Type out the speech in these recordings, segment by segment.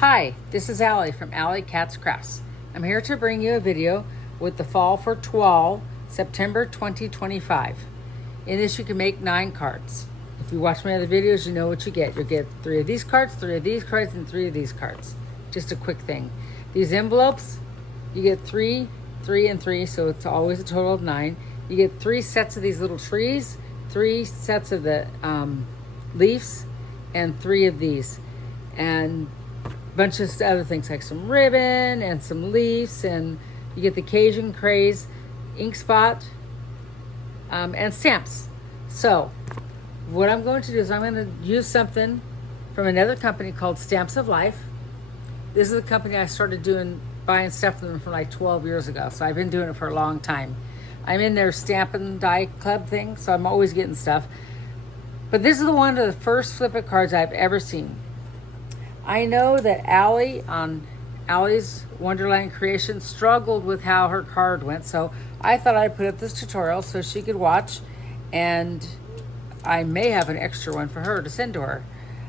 Hi, this is Allie from Allie Katz Crafts. I'm here to bring you a video with the Fall for Toile, September 2025. In this you can make 9 cards. If you watch my other videos, you know what you get. You'll get 3 of these cards, 3 of these cards, and 3 of these cards. Just a quick thing. These envelopes, you get 3, 3, and 3, so it's always a total of 9. You get 3 sets of these little trees, 3 sets of the leaves, and 3 of these. And bunch of other things like some ribbon and some leaves, and you get the Cajun Craze ink spot and stamps. So what I'm going to do is I'm going to use something from another company called Stamps of Life. This is a company I started buying stuff from them from like 12 years ago, so I've been doing it for a long time. I'm in their Stampin' Die Club thing, so I'm always getting stuff. But this is one of the first flip-it cards I've ever seen. I know that Allie on Allie's Wonderland Creation struggled with how her card went, so I thought I'd put up this tutorial so she could watch, and I may have an extra one for her to send to her.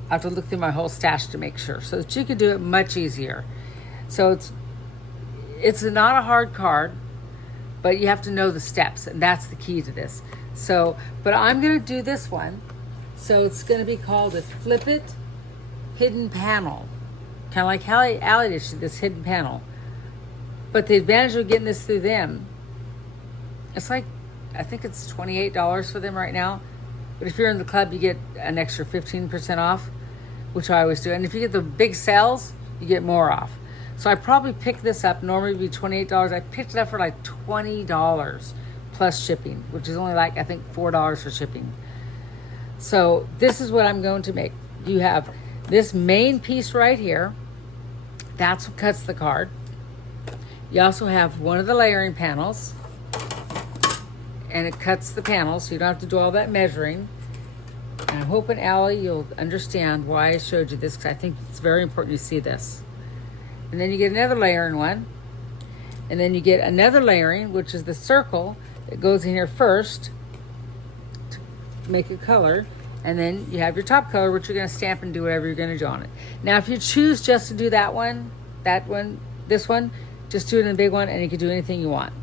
I have to look through my whole stash to make sure, so that she could do it much easier. So it's not a hard card, but you have to know the steps, and that's the key to this. So, but I'm going to do this one, so it's going to be called a Flip It Hidden Panel, kind of like Allie did this hidden panel. But the advantage of getting this through them, it's like, I think it's $28 for them right now. But if you're in the club, you get an extra 15% off, which I always do. And if you get the big sales, you get more off. So I probably picked this up, normally it'd be $28. I picked it up for like $20 plus shipping, which is only like, I think, $4 for shipping. So this is what I'm going to make. You have this main piece right here, that's what cuts the card. You also have one of the layering panels, and it cuts the panels, so you don't have to do all that measuring. And I'm hoping, Allie, you'll understand why I showed you this, because I think it's very important you see this. And then you get another layering one, and then you get another layering, which is the circle that goes in here first to make a color. And then you have your top color, which you're going to stamp and do whatever you're going to do on it. Now, if you choose just to do this one, just do it in the big one, and you can do anything you want.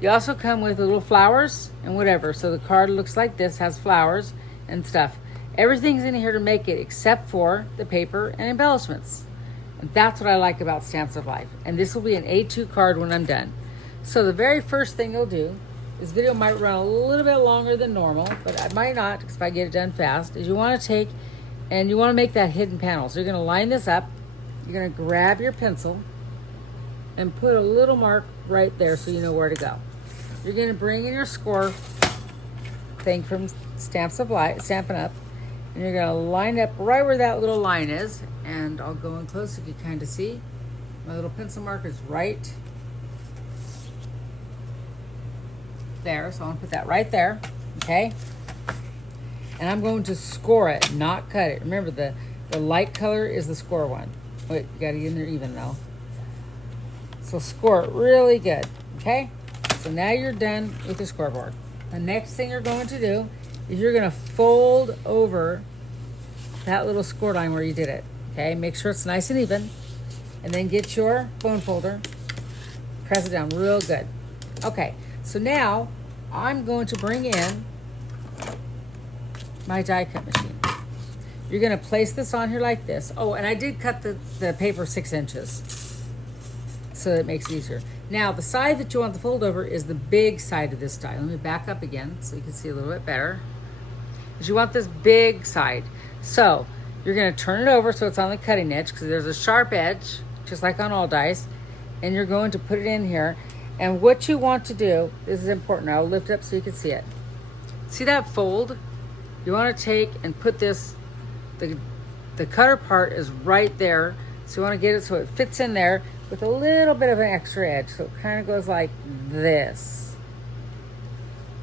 You also come with little flowers and whatever. So the card looks like this, has flowers and stuff. Everything's in here to make it except for the paper and embellishments. And that's what I like about Stamps of Life. And this will be an A2 card when I'm done. So the very first thing you'll do, this video might run a little bit longer than normal, but I might not because if I get it done fast, is you want to take and you want to make that hidden panel. So you're going to line this up. You're going to grab your pencil and put a little mark right there so you know where to go. You're going to bring in your score thing from Stamps of Life, Stampin' Up, and you're going to line up right where that little line is. And I'll go in close so you can kind of see. My little pencil mark is right there, so I'm gonna put that right there, okay? And I'm going to score it, not cut it. Remember, the light color is the score one. Wait, you gotta get in there even though. So score it really good, okay? So now you're done with the scoreboard. The next thing you're going to do is you're gonna fold over that little score line where you did it, okay? Make sure it's nice and even, and then get your bone folder, press it down real good. Okay. So now I'm going to bring in my die cut machine. You're going to place this on here like this. Oh, and I did cut the paper 6 inches so that it makes it easier. Now the side that you want to fold over is the big side of this die. Let me back up again so you can see a little bit better. Because you want this big side. So you're going to turn it over so it's on the cutting edge because there's a sharp edge, just like on all dies. And you're going to put it in here. And what you want to do, this is important, I'll lift it up so you can see it. See that fold? You want to take and put this, the cutter part is right there. So you want to get it so it fits in there with a little bit of an extra edge. So it kind of goes like this.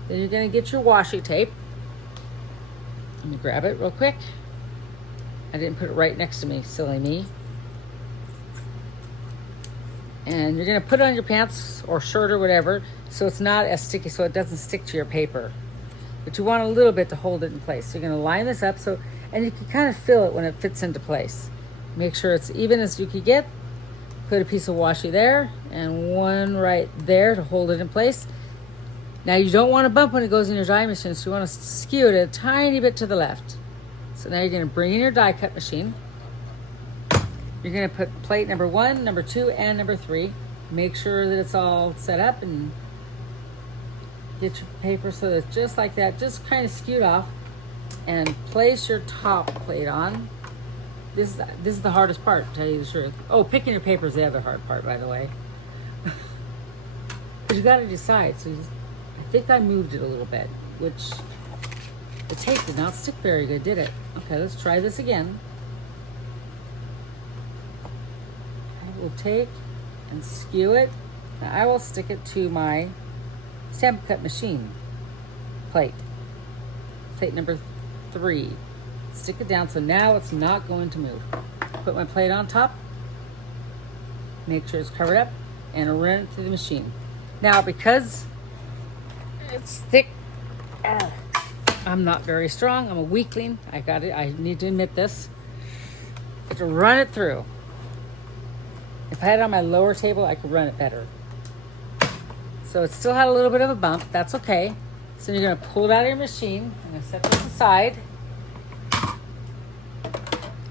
Then you're going to get your washi tape. Let me grab it real quick. I didn't put it right next to me, silly me. And you're going to put it on your pants or shirt or whatever so it's not as sticky, so it doesn't stick to your paper. But you want a little bit to hold it in place. So you're going to line this up and you can kind of feel it when it fits into place. Make sure it's even as you could get. Put a piece of washi there and one right there to hold it in place. Now you don't want to bump when it goes in your die machine, so you want to skew it a tiny bit to the left. So now you're going to bring in your die cut machine. You're going to put plate number 1, number 2, and number 3. Make sure that it's all set up and get your paper so that it's just like that, just kind of skewed off, and place your top plate on. This is the hardest part, to tell you the truth. Oh, picking your paper is the other hard part, by the way. But you got to decide. So I think I moved it a little bit, which the tape did not stick very good, did it? Okay, let's try this again. I will take and skew it. Now I will stick it to my Stampin' Cut machine plate. Plate number 3. Stick it down so now it's not going to move. Put my plate on top. Make sure it's covered up and run it through the machine. Now because it's thick, I'm not very strong. I'm a weakling. I got it. I need to admit this. I have to run it through. If I had it on my lower table, I could run it better. So it still had a little bit of a bump. That's okay. So you're going to pull it out of your machine. I'm going to set this aside.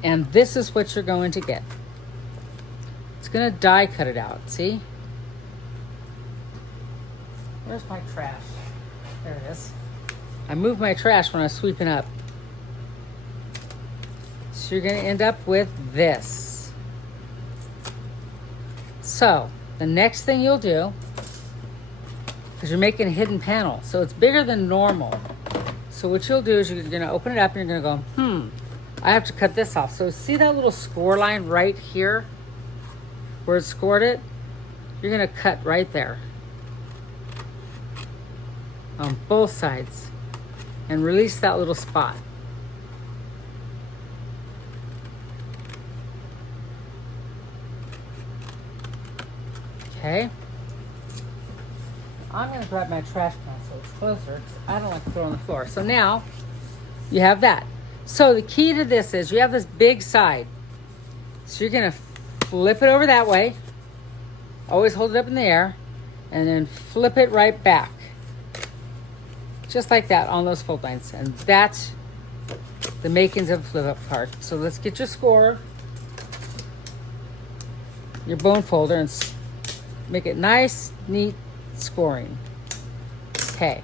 And this is what you're going to get. It's going to die cut it out. See? Where's my trash? There it is. I moved my trash when I was sweeping up. So you're going to end up with this. So the next thing you'll do, because you're making a hidden panel, so it's bigger than normal. So what you'll do is you're going to open it up and you're going to go, I have to cut this off. So see that little score line right here where it scored it? You're going to cut right there on both sides and release that little spot. Okay. I'm going to grab my trash can so it's closer because I don't like to throw it on the floor. So now you have that. So the key to this is you have this big side. So you're going to flip it over that way. Always hold it up in the air. And then flip it right back. Just like that on those fold lines. And that's the makings of a flip up card. So let's get your score, your bone folder, and make it nice, neat scoring. Okay.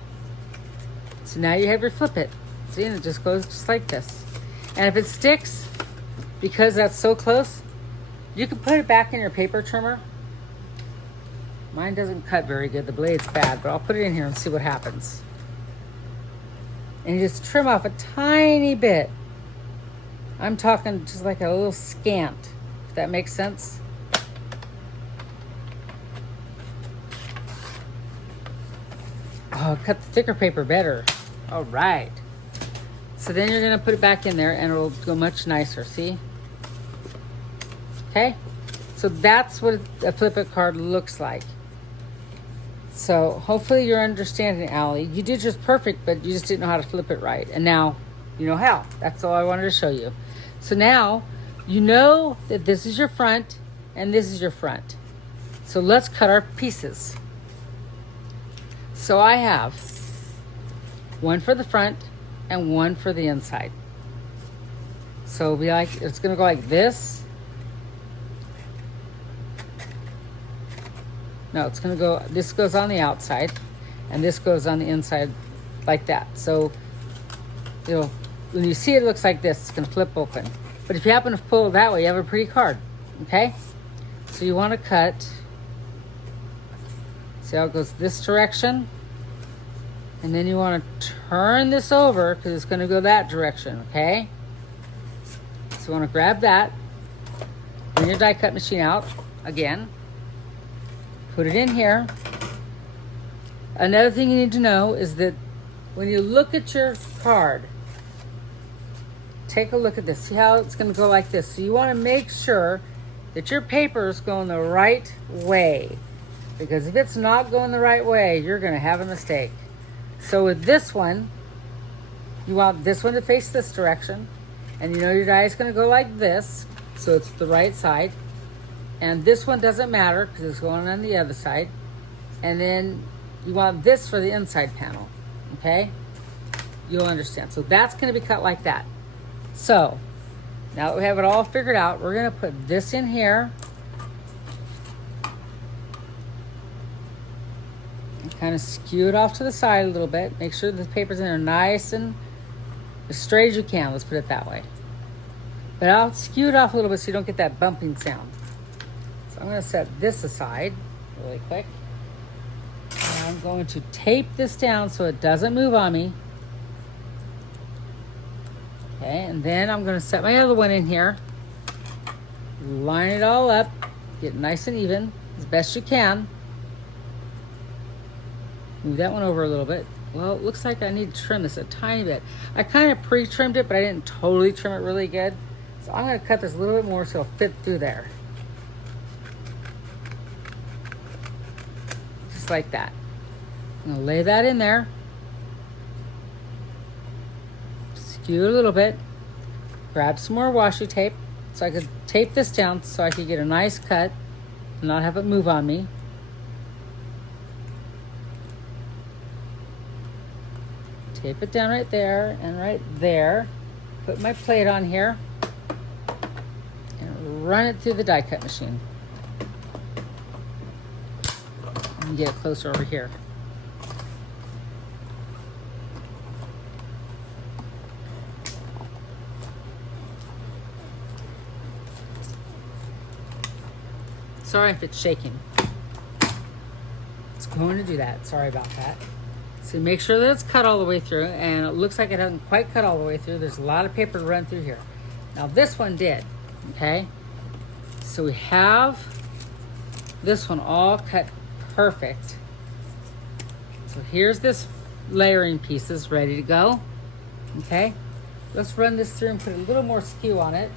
So now you have your flip it. See, and it just goes just like this. And if it sticks, because that's so close, you can put it back in your paper trimmer. Mine doesn't cut very good. The blade's bad, but I'll put it in here and see what happens. And you just trim off a tiny bit. I'm talking just like a little scant, if that makes sense. Oh, cut the thicker paper better. All right. So then you're going to put it back in there and it'll go much nicer, see? Okay? So that's what a flip it card looks like. So hopefully you're understanding, Allie. You did just perfect, but you just didn't know how to flip it right. And now you know how. That's all I wanted to show you. So now you know that this is your front and this is your front. So let's cut our pieces. So I have one for the front and one for the inside. So it'll be like, it's gonna go like this. No, it's gonna go, this goes on the outside and this goes on the inside like that. So it'll, when you see it, it looks like this, it's gonna flip open. But if you happen to pull it that way, you have a pretty card, okay? So you wanna cut, see how it goes this direction? And then you want to turn this over because it's going to go that direction, okay? So you want to grab that, bring your die cut machine out again, put it in here. Another thing you need to know is that when you look at your card, take a look at this. See how it's going to go like this. So you want to make sure that your paper is going the right way, because if it's not going the right way, you're going to have a mistake. So with this one, you want this one to face this direction, and you know your die is going to go like this. so it's the right side. And this one doesn't matter because it's going on the other side. And then you want this for the inside panel, okay? You'll understand. So that's gonna be cut like that. So now that we have it all figured out, we're gonna put this in here. And kind of skew it off to the side a little bit. Make sure the paper's in there nice and as straight as you can, let's put it that way. But I'll skew it off a little bit so you don't get that bumping sound. So I'm gonna set this aside really quick. And I'm going to tape this down so it doesn't move on me. Okay, and then I'm gonna set my other one in here. Line it all up, get nice and even as best you can. Move that one over a little bit. Well, it looks like I need to trim this a tiny bit. I kind of pre-trimmed it, but I didn't totally trim it really good. So I'm gonna cut this a little bit more so it'll fit through there. Just like that. I'm gonna lay that in there. Skew it a little bit. Grab some more washi tape so I could tape this down so I could get a nice cut and not have it move on me. Tape it down right there and right there. Put my plate on here and run it through the die cut machine. And get it closer over here. Sorry if it's shaking. It's going to do that. Sorry about that. So make sure that it's cut all the way through, and it looks like it hasn't quite cut all the way through. There's a lot of paper to run through here. Now this one did, okay? So we have this one all cut perfect. So here's this layering pieces ready to go, okay? Let's run this through and put a little more skew on it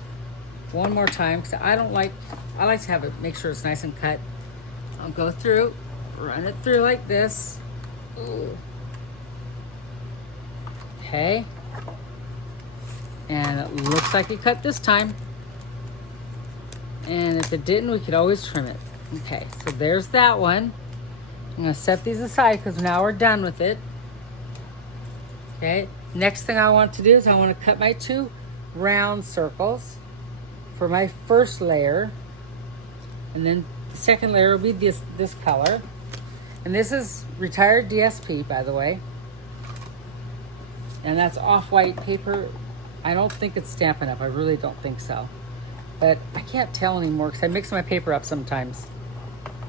one more time, because I like to have it, make sure it's nice and cut. I'll go through, run it through like this. Ooh. Okay, and it looks like it cut this time, and if it didn't, we could always trim it. Okay, so there's that one. I'm gonna set these aside because now we're done with it. Okay, next thing I want to do is I want to cut my 2 round circles for my first layer, and then the second layer will be this color, and this is retired DSP, by the way. And that's off-white paper. I don't think it's Stampin' Up. I really don't think so. But I can't tell anymore because I mix my paper up sometimes.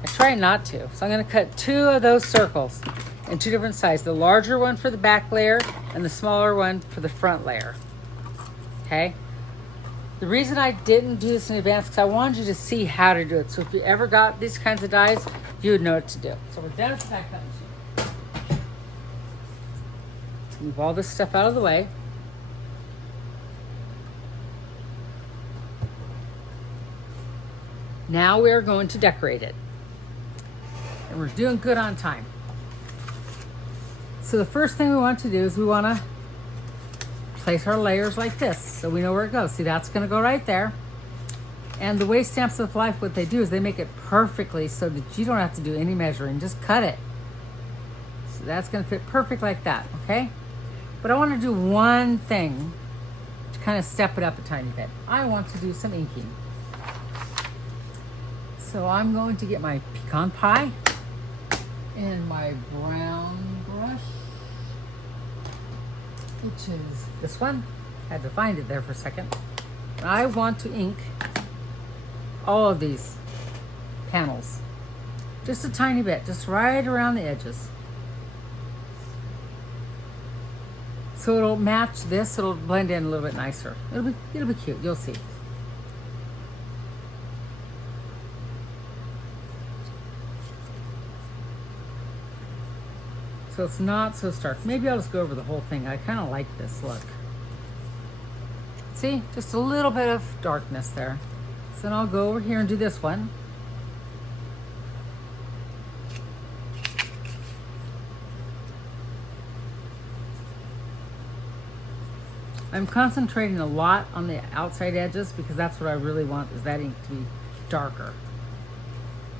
I try not to. So I'm gonna cut 2 of those circles in 2 different sizes. The larger one for the back layer and the smaller one for the front layer. Okay? The reason I didn't do this in advance is because I wanted you to see how to do it. So if you ever got these kinds of dies, you would know what to do. So we're done with the die cut machine. Move all this stuff out of the way. Now we're going to decorate it. And we're doing good on time. So the first thing we want to do is we want to place our layers like this so we know where it goes. See, that's going to go right there. And the way Stamps of Life, what they do is they make it perfectly so that you don't have to do any measuring. Just cut it. So that's going to fit perfect like that, okay? But I want to do one thing to kind of step it up a tiny bit. I want to do some inking. So I'm going to get my pecan pie and my brown brush, which is this one. I had to find it there for a second. I want to ink all of these panels. Just a tiny bit, just right around the edges. So it'll match this, it'll blend in a little bit nicer. It'll be cute, you'll see. So it's not so stark. Maybe I'll just go over the whole thing. I kind of like this look. See, just a little bit of darkness there. So then I'll go over here and do this one. I'm concentrating a lot on the outside edges because that's what I really want, is that ink to be darker.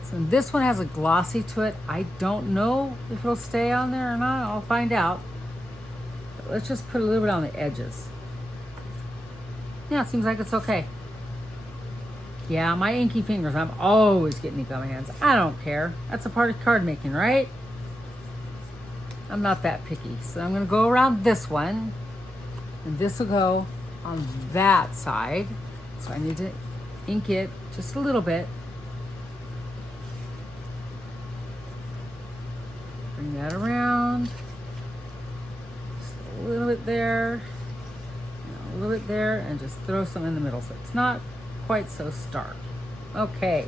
So this one has a glossy to it. I don't know if it'll stay on there or not. I'll find out. But let's just put a little bit on the edges. Yeah, it seems like it's okay. Yeah, my inky fingers, I'm always getting ink on my hands. I don't care. That's a part of card making, right? I'm not that picky. So I'm gonna go around this one, and this will go on that side. So I need to ink it just a little bit. Bring that around. Just a little bit there, a little bit there, and just throw some in the middle so it's not quite so stark. Okay.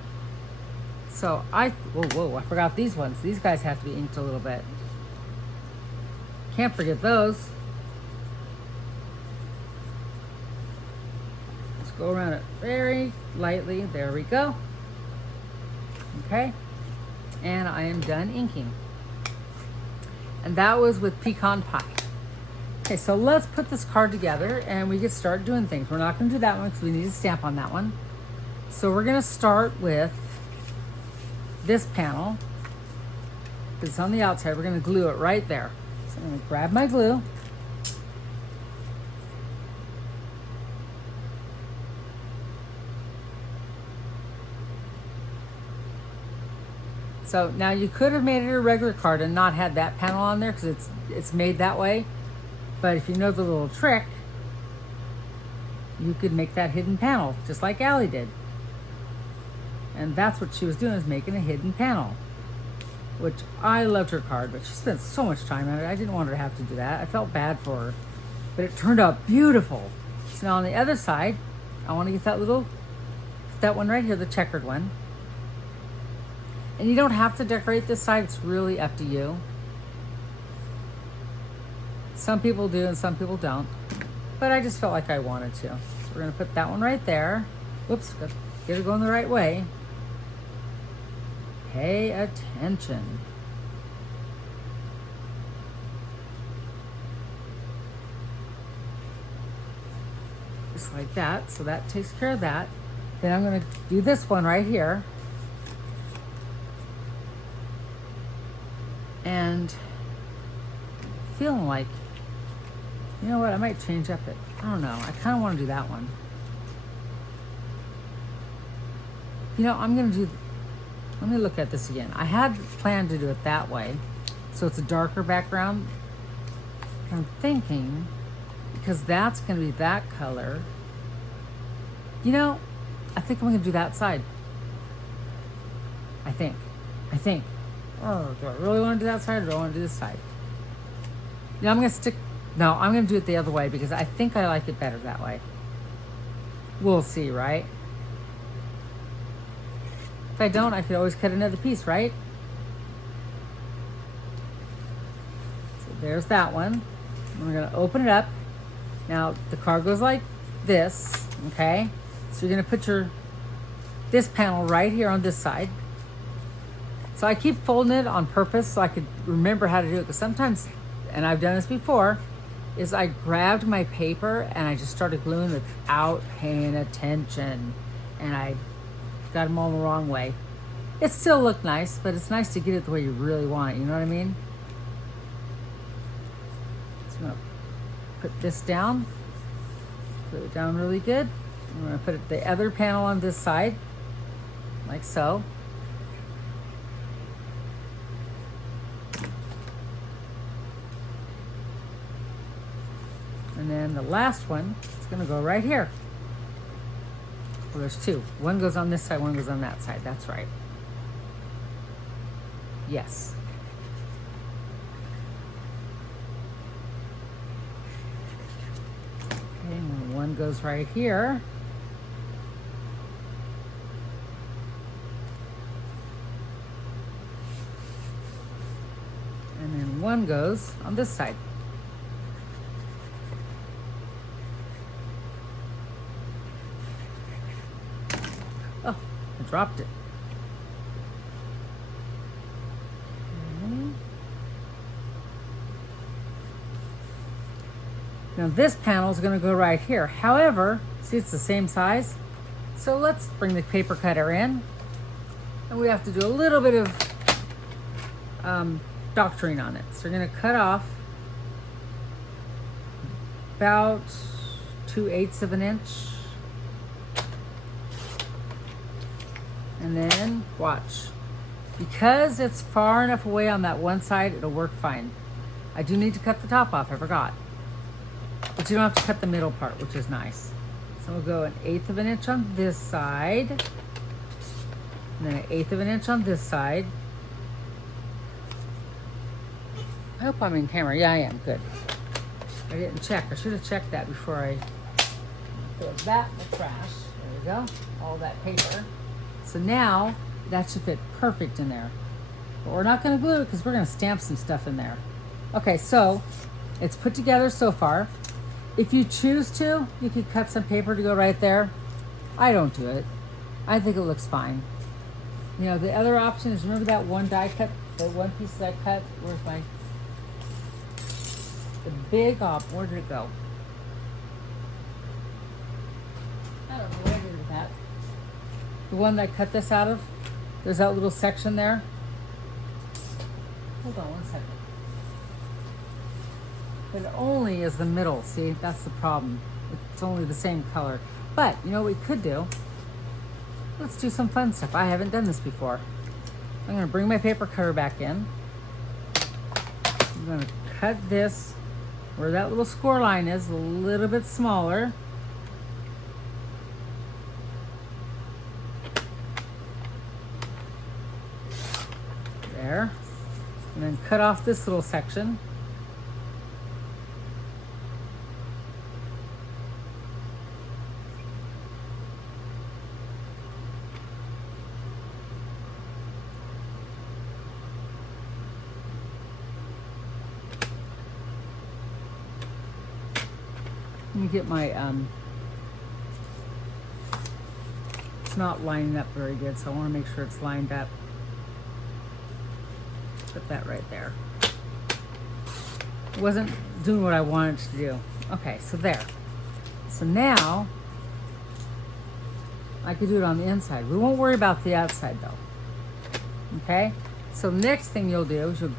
So whoa, I forgot these ones. These guys have to be inked a little bit. Can't forget those. Let's go around it very lightly. There we go. Okay. And I am done inking. And that was with pecan pie. Okay, so let's put this card together and we can start doing things. We're not going to do that one because we need to stamp on that one. So we're going to start with this panel. It's on the outside. We're going to glue it right there. So I'm going to grab my glue. So now you could have made it a regular card and not had that panel on there because it's made that way. But if you know the little trick, you could make that hidden panel just like Allie did. And that's what she was doing, is making a hidden panel. Which I loved her card, but she spent so much time on it. I didn't want her to have to do that. I felt bad for her. But it turned out beautiful. So now on the other side, I want to get that one right here, the checkered one. And you don't have to decorate this side. It's really up to you. Some people do and some people don't. But I just felt like I wanted to. So we're going to put that one right there. Whoops, get it going the right way. Pay attention. Just like that. So that takes care of that. Then I'm going to do this one right here. And feeling like, you know what, I might change up it. I don't know. I kind of want to do that one. You know, let me look at this again. I had planned to do it that way, so it's a darker background. I'm thinking, because that's going to be that color, you know, I think I'm going to do that side. I think. Oh, do I really want to do that side or do I want to do this side? You know, I'm going to do it the other way because I think I like it better that way. We'll see, right? If I don't, I could always cut another piece, right? So there's that one. We're going to open it up. Now, the card goes like this, okay? So you're going to put this panel right here on this side. So I keep folding it on purpose so I could remember how to do it, because sometimes, and I've done this before, is I grabbed my paper and I just started gluing without paying attention, and I got them all the wrong way. It still looked nice, but it's nice to get it the way you really want it, you know what I mean? So I'm gonna put this down, put it down really good. I'm gonna put the other panel on this side, like so. And then the last one is going to go right here. Well, there's two. One goes on this side, one goes on that side. That's right. Yes. Okay, and then one goes right here. And then one goes on this side. Oh, I dropped it. Okay. Now this panel is going to go right here. However, see, it's the same size. So let's bring the paper cutter in, and we have to do a little bit of doctoring on it. So we're going to cut off about 2/8 of an inch. And then watch. Because it's far enough away on that one side, it'll work fine. I do need to cut the top off, I forgot. But you don't have to cut the middle part, which is nice. So we'll go 1/8 of an inch on this side. And then 1/8 of an inch on this side. I hope I'm in camera. Yeah, I am. Good. I didn't check. I should have checked that before I throw that in the trash. There we go. All that paper. So now that should fit perfect in there. But we're not going to glue it because we're going to stamp some stuff in there. Okay, so it's put together so far. If you choose to, you could cut some paper to go right there. I don't do it. I think it looks fine. You know, the other option is, remember that one die cut, the one piece that I cut? Where's my, the big op, where did it go? I don't know what I did with that. The one that I cut this out of, there's that little section there. Hold on one second. But it only is the middle, see? That's the problem. It's only the same color. But, you know what we could do? Let's do some fun stuff. I haven't done this before. I'm gonna bring my paper cutter back in. I'm gonna cut this where that little score line is a little bit smaller. There. And then cut off this little section. Let me get my, it's not lining up very good, so I want to make sure it's lined up. Put that right there. It wasn't doing what I wanted to do. Okay, so there. So now, I could do it on the inside. We won't worry about the outside though. Okay? So next thing you'll do is you'll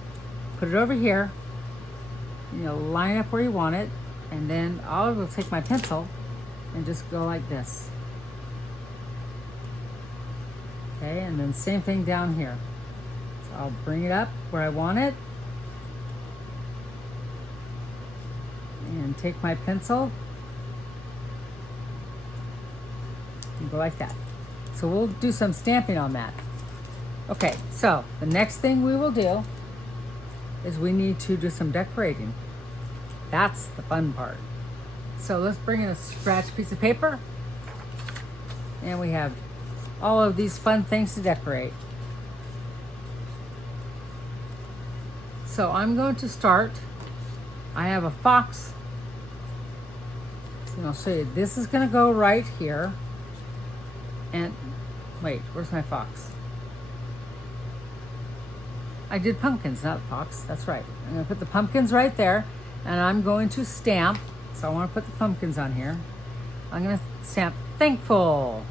put it over here. You'll line up where you want it. And then I will take my pencil and just go like this. Okay, and then same thing down here. So I'll bring it up where I want it. And take my pencil and go like that. So we'll do some stamping on that. Okay, so the next thing we will do is we need to do some decorating. That's the fun part. So let's bring in a scratch piece of paper. And we have all of these fun things to decorate. So I'm going to start. I have a fox. And I'll show you. This is going to go right here. And wait, where's my fox? I did pumpkins, not fox. That's right. I'm going to put the pumpkins right there. And I'm going to stamp, so I want to put the pumpkins on here. I'm going to stamp thankful.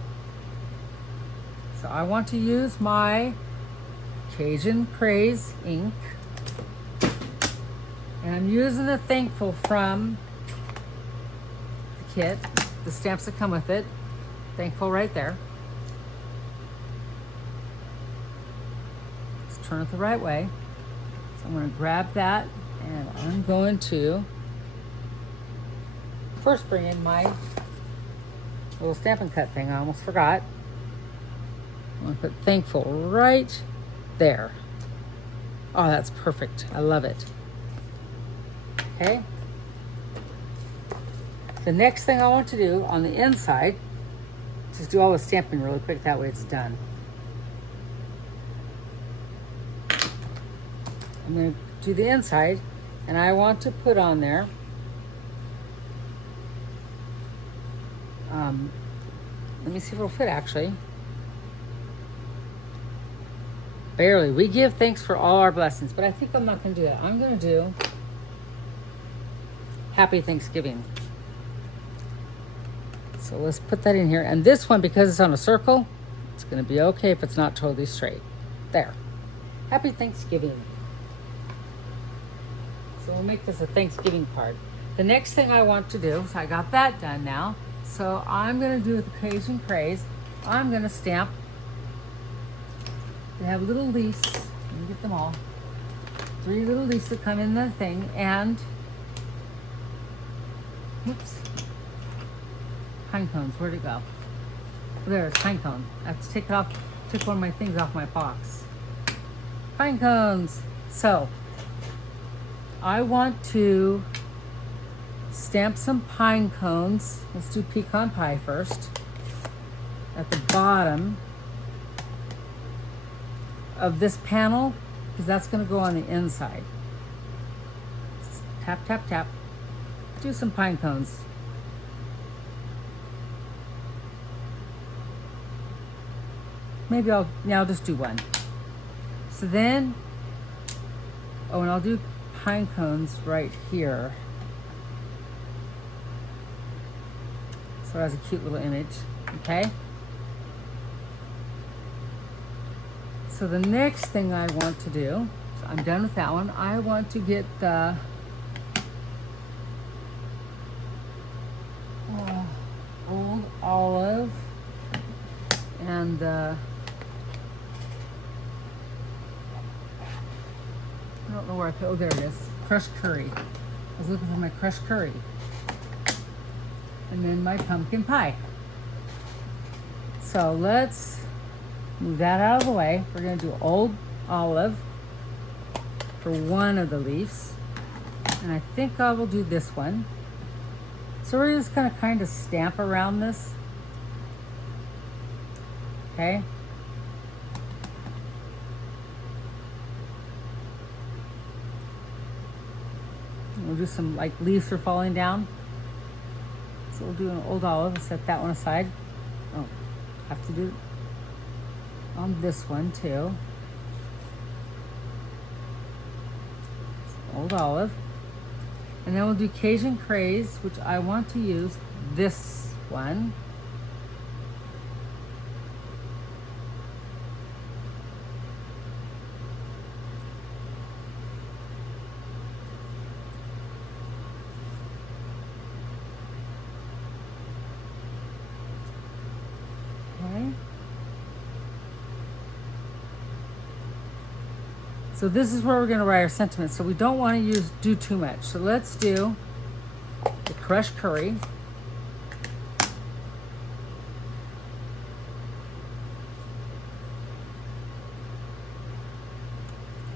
So I want to use my Cajun Craze ink. And I'm using the thankful from the kit, the stamps that come with it. Thankful right there. Let's turn it the right way. So I'm going to grab that. And I'm going to first bring in my little Stampin' Cut thing. I almost forgot. I'm going to put thankful right there. Oh, that's perfect. I love it. Okay. The next thing I want to do on the inside, just do all the stamping really quick. That way it's done. I'm going to do the inside. And I want to put on there, let me see if it'll fit actually. Barely. We give thanks for all our blessings, but I think I'm not going to do that. I'm going to do Happy Thanksgiving. So let's put that in here. And this one, because it's on a circle, it's gonna be okay if it's not totally straight. There. Happy Thanksgiving. So we'll make this a Thanksgiving card. The next thing I want to do, so I got that done now. So I'm gonna do with Occasion Craze, I'm gonna stamp. They have little leaves, let me get them all. 3 little leaves that come in the thing, and, whoops, pine cones, where'd it go? There's pine cone. I have to take it off, took one of my things off my box. Pine cones. So, I want to stamp some pine cones. Let's do pecan pie first. At the bottom of this panel, because that's going to go on the inside. Just tap, tap, tap. Do some pine cones. Maybe I'll just do one. So then, oh, and I'll do pine cones right here. So it has a cute little image, okay? So the next thing I want to do, so I'm done with that one. I want to get the old olive and the, I don't know where I put, oh there it is, crushed curry. I was looking for my crushed curry. And then my pumpkin pie. So let's move that out of the way. We're gonna do old olive for one of the leaves. And I think I will do this one. So we're just gonna kind of stamp around this. Okay. And we'll do some, like, leaves are falling down. So we'll do an old olive, set that one aside. Oh, have to do it on this one too. Old olive. And then we'll do Cajun Craze, which I want to use this one. So this is where we're going to write our sentiments. So we don't want to do too much. So let's do the crushed curry.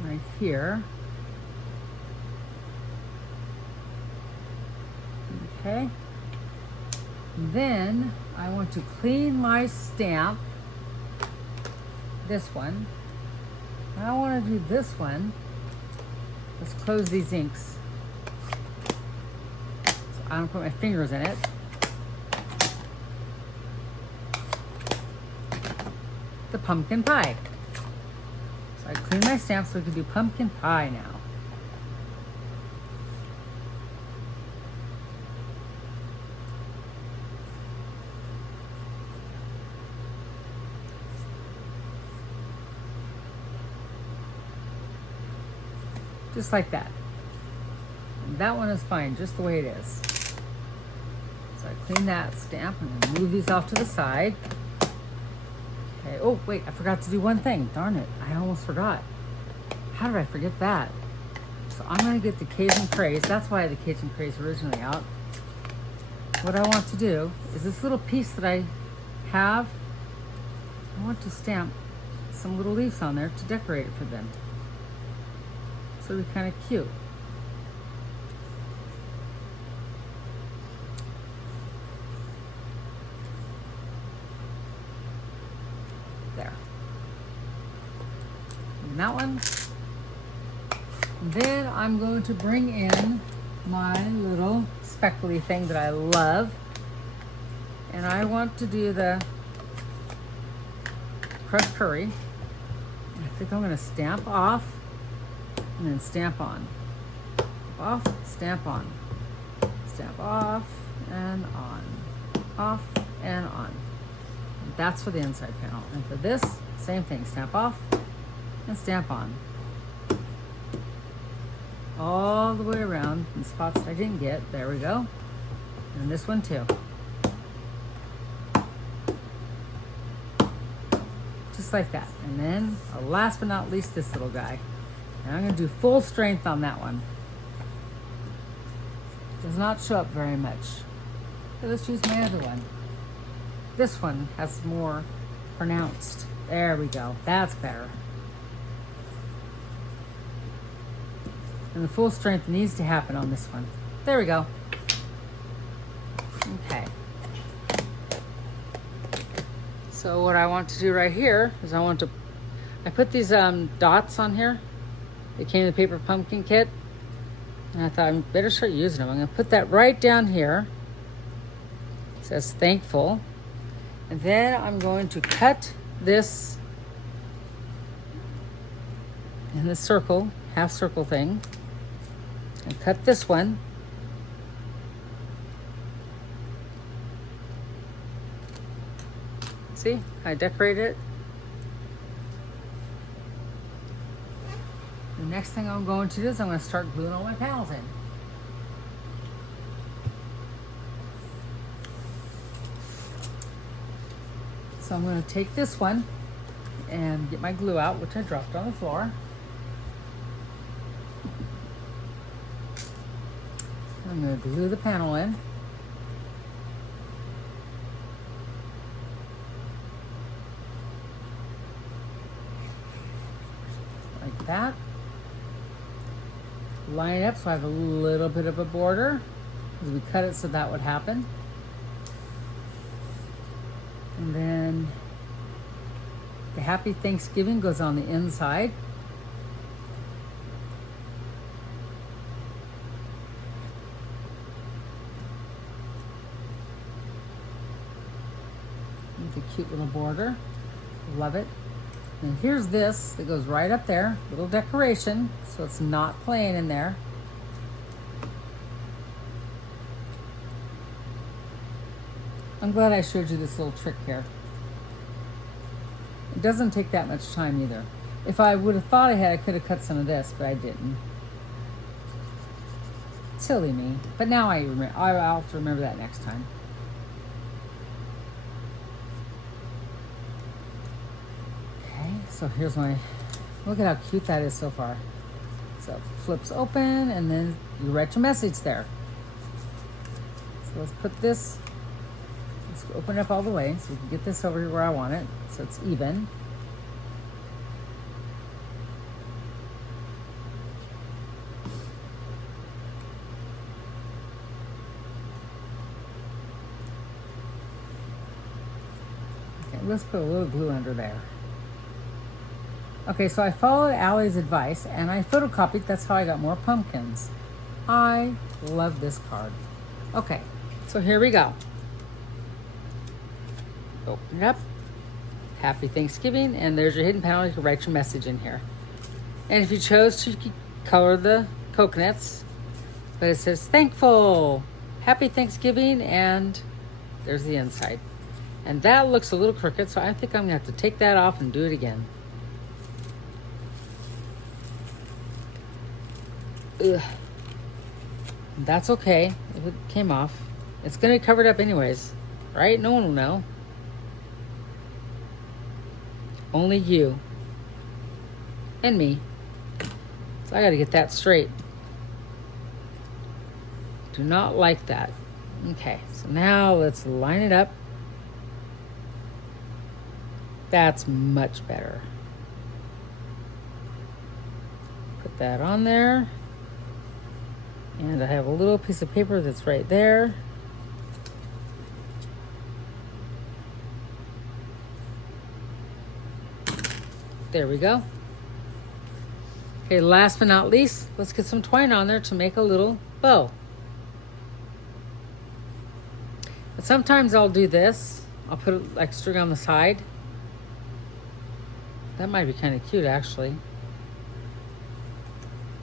Right here. Okay. Then I want to clean my stamp. This one. I want to do this one. Let's close these inks. So I don't put my fingers in it. The pumpkin pie. So I clean my stamp so we can do pumpkin pie now. Just like that. And that one is fine, just the way it is. So I clean that stamp and move these off to the side. Okay, oh wait, I forgot to do one thing. Darn it, I almost forgot. How did I forget that? So I'm gonna get the Cajun Craze. That's why I had the Cajun Craze originally out. What I want to do is this little piece that I have, I want to stamp some little leaves on there to decorate it for them. So it'll be kind of cute. There. And that one. And then I'm going to bring in my little speckly thing that I love. And I want to do the crushed curry. I think I'm going to stamp off and then stamp on. Off, stamp on. Stamp off and on, off and on. And that's for the inside panel. And for this, same thing, stamp off and stamp on. All the way around in spots that I didn't get. There we go. And this one too. Just like that. And then last but not least, this little guy. And I'm going to do full strength on that one. Does not show up very much. So let's use my other one. This one has more pronounced. There we go. That's better. And the full strength needs to happen on this one. There we go. Okay. So what I want to do right here is I put these dots on here. They came in the paper pumpkin kit. And I thought I better start using them. I'm going to put that right down here. It says thankful. And then I'm going to cut this in the circle, half circle thing. And cut this one. See, I decorated it. The next thing I'm going to do is I'm going to start gluing all my panels in. So I'm going to take this one and get my glue out, which I dropped on the floor. I'm going to glue the panel in. Like that. Line it up so I have a little bit of a border, because we cut it so that would happen. And then the Happy Thanksgiving goes on the inside. With a cute little border. Love it. And here's this that goes right up there, little decoration, so it's not plain in there. I'm glad I showed you this little trick here. It doesn't take that much time either. If I would have thought I had, I could have cut some of this, but I didn't. Silly me. But now I'll have to remember that next time. So here's look at how cute that is so far. So it flips open and then you write your message there. So let's put this, let's open it up all the way so we can get this over here where I want it. So it's even. Okay, let's put a little glue under there. Okay, so I followed Allie's advice and I photocopied. That's how I got more pumpkins. I love this card. Okay, so here we go. Open it up. Happy Thanksgiving, and there's your hidden panel. You can write your message in here. And if you chose to, you could color the coconuts, but it says thankful, Happy Thanksgiving, and there's the inside. And that looks a little crooked, so I think I'm gonna have to take that off and do it again. Ugh. That's okay if it came off. It's gonna be covered up anyways, right? No one will know. Only you and me. So I gotta get that straight. Do not like that. Okay, so now let's line it up. That's much better. Put that on there. And I have a little piece of paper that's right there. There we go. Okay, last but not least, let's get some twine on there to make a little bow. But sometimes I'll do this. I'll put like string on the side. That might be kind of cute actually.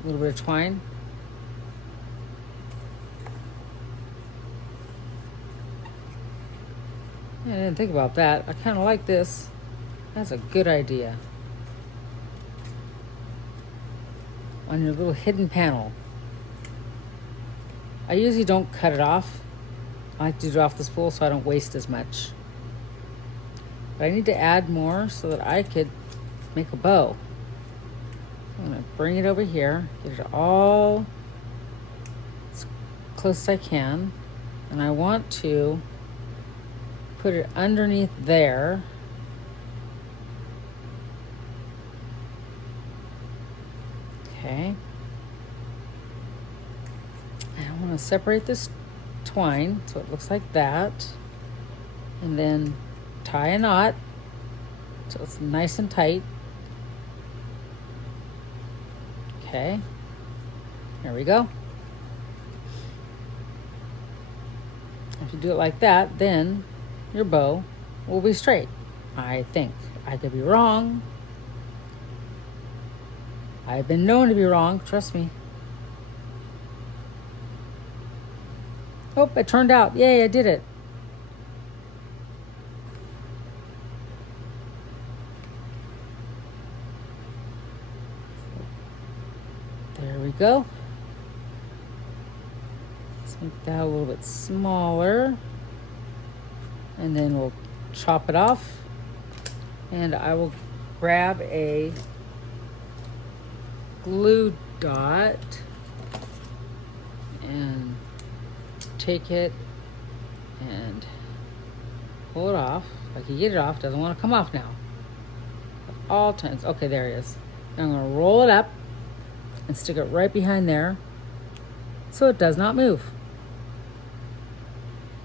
A little bit of twine. I didn't think about that. I kind of like this. That's a good idea. On your little hidden panel. I usually don't cut it off. I like to do it off the spool so I don't waste as much. But I need to add more so that I could make a bow. I'm going to bring it over here, get it all as close as I can. And I want to put it underneath there. Okay. And I want to separate this twine so it looks like that. And then tie a knot so it's nice and tight. Okay. There we go. If you do it like that, then your bow will be straight, I think. I could be wrong. I've been known to be wrong, trust me. Oh, it turned out. Yay, I did it. There we go. Let's make that a little bit smaller. And then we'll chop it off. And I will grab a glue dot and take it and pull it off. Like you get it off, doesn't want to come off now. At all times. Okay, there it is. Now I'm going to roll it up and stick it right behind there so it does not move.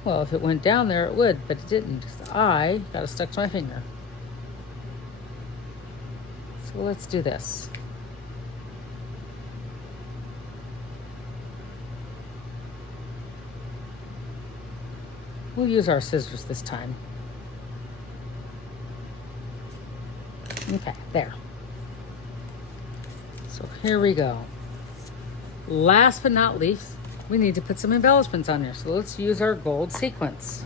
Well, if it went down there, it would, but it didn't. I got it stuck to my finger. So let's do this. We'll use our scissors this time. Okay, there. So here we go. Last but not least, we need to put some embellishments on there. So let's use our gold sequins.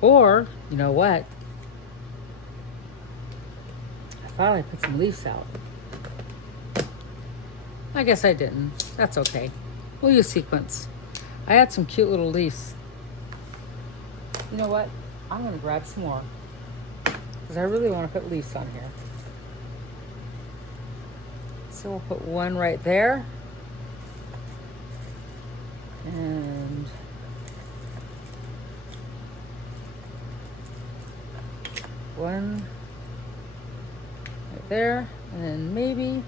Or, you know what? I thought I put some leaves out. I guess I didn't. That's okay. We'll use sequins. I had some cute little leaves. You know what? I'm going to grab some more because I really want to put leaves on here. So we'll put one right there. And one right there. And then maybe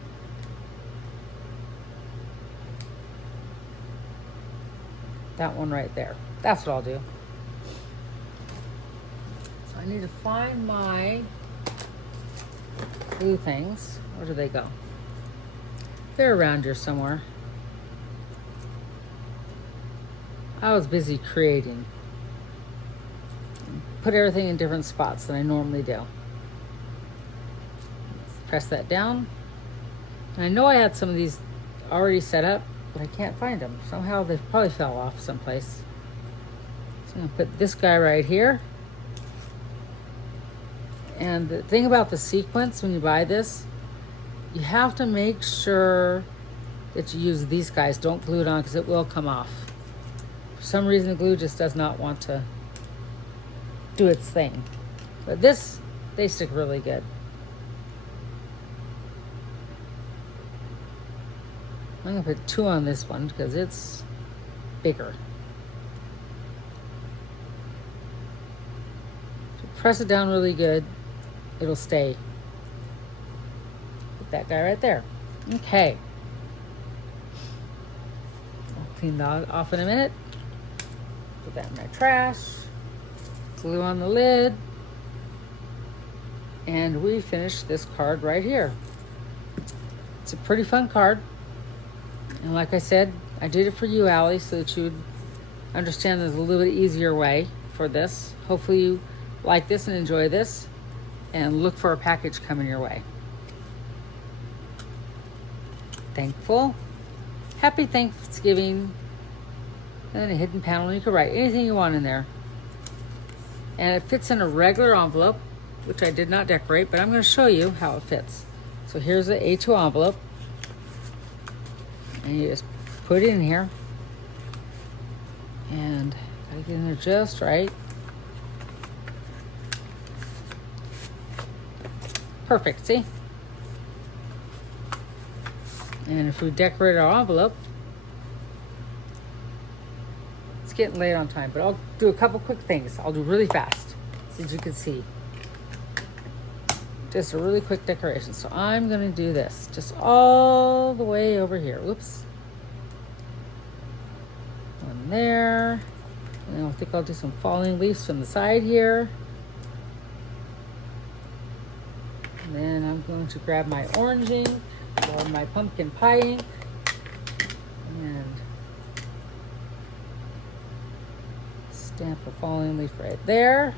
that one right there. That's what I'll do. So I need to find my glue things. Where do they go? They're around here somewhere. I was busy creating. Put everything in different spots than I normally do. Press that down. And I know I had some of these already set up, but I can't find them. Somehow they probably fell off someplace. So I'm gonna put this guy right here. And the thing about the sequence when you buy this, you have to make sure that you use these guys. Don't glue it on because it will come off. For some reason, the glue just does not want to do its thing. But this, they stick really good. I'm gonna put 2 on this one because it's bigger. If you press it down really good, it'll stay. Put that guy right there. Okay. I'll clean that off in a minute. Put that in my trash. Glue on the lid. And we finish this card right here. It's a pretty fun card. And like I said, I did it for you, Allie, so that you would understand there's a little bit easier way for this. Hopefully you like this and enjoy this. And look for a package coming your way. Thankful. Happy Thanksgiving. And then a hidden panel. You can write anything you want in there. And it fits in a regular envelope, which I did not decorate, but I'm going to show you how it fits. So here's the A2 envelope. And you just put it in here. And gotta get in there just right. Perfect, see? And if we decorate our envelope, it's getting late on time, but I'll do a couple quick things. I'll do really fast, so you can see. Just a really quick decoration. So I'm gonna do this, just all the way over here. Whoops. One there. And I think I'll do some falling leaves from the side here. And then I'm going to grab my orange ink or my pumpkin pie ink and stamp a falling leaf right there.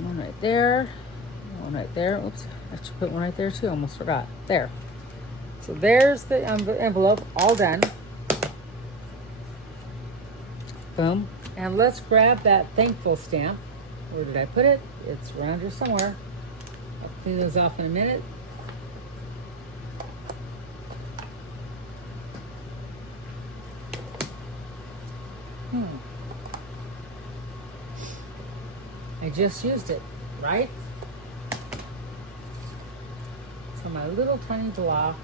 One right there. One right there. Oops, I should put one right there too. Almost forgot. There. So there's the envelope all done. Boom. And let's grab that thankful stamp. Where did I put it? It's around here somewhere. I'll clean those off in a minute. I just used it, right? So my little tiny block.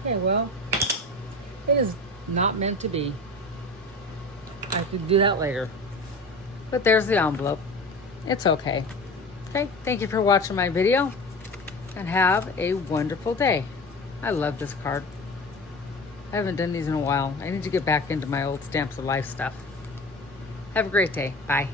Okay, well, it is not meant to be. I could do that later. But there's the envelope. It's okay. Okay, thank you for watching my video and have a wonderful day. I love this card. I haven't done these in a while. I need to get back into my old Stamps of Life stuff. Have a great day. Bye.